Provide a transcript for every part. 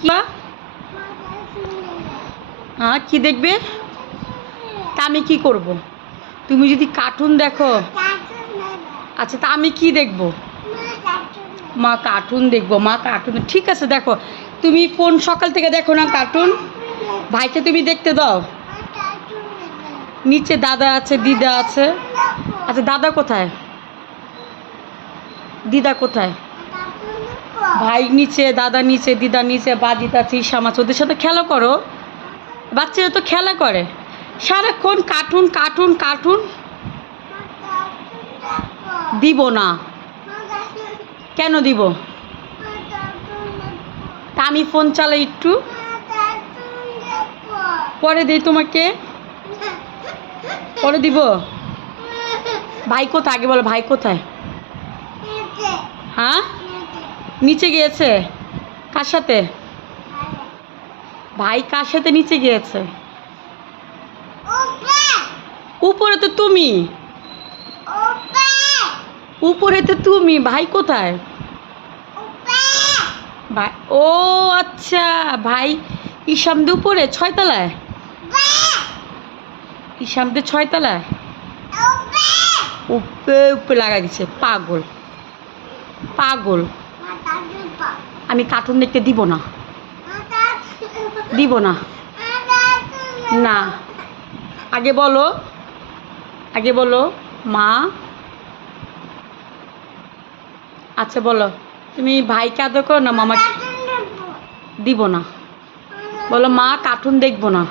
কি হ্যাঁ কি দেখবে? তা আমি কি করব? তুমি যদি কার্টুন দেখো। আচ্ছা তা আমি কি দেখব? মা কার্টুন দেখবো, মা কার্টুন ঠিক আছে দেখো। তুমি ফোন সকাল থেকে দেখো না কার্টুন? ভাইকে তুমি দেখতে দাও। নিচে দাদা আছে, দিদা আছে। আচ্ছা দাদা কোথায়? দিদা কোথায়? ভাই নিচে, দাদা নিচে, দিদা নিচে, বাজিত আছে, ইসাম আছে। ওদের সাথে খেলা করো। বাচ্চারা তো খেলা করে সারাক্ষণ। কার্টুন কার্টুন কার্টুন দিব না। কেন দিব? তা আমি ফোন চালাই একটু পরে দিই তোমাকে, পরে দিব। ভাই কোথায় আগে বলো, ভাই কোথায়? হ্যাঁ নিচে গিয়েছে। কার সাথে? ভাই কার সাথে নিচে গিয়েছে? উপরে তো তুমি, উপরে তো তুমি। ভাই কোথায়? ভাই ও আচ্ছা, ভাই ঈশামদের উপরে 6 তলায়। ঈশামদের 6 তলায় উপরে উপরে লাগাই দিচ্ছে। পাগল পাগল। আমি কার্টুন দেখতে দিব না, দিব না। না আগে বলো, আগে বলো মা। আচ্ছা বলো, তুমি ভাইকে আদর করো না মামা? দিব না। বলো মা কার্টুন দেখবো না।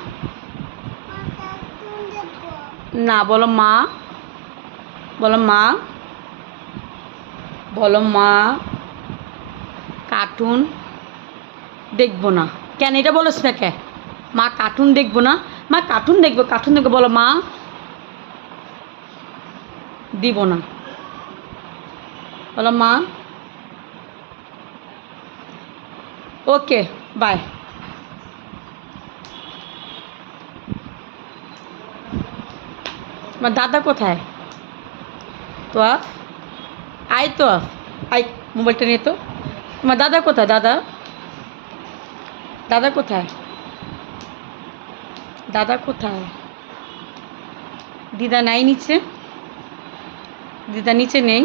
না বলো মা, বলো মা, বলো মা কার্টুন দেখবো না। কেন এটা বলোস না কে? মা কার্টুন দেখবো না, মা কার্টুন দেখবো, কার্টুন দেখবো। বলো মা। দিব না। বলো মা। Okay bye. তোমার দাদা কোথায়? তো আয় তো, আয় মোবাইলটা নিয়ে তো। তোমার দাদা কোথায়? দাদা, দাদা কোথায়? দাদা কোথায়? দিদা নাই নিচে? দিদা নিচে নেই।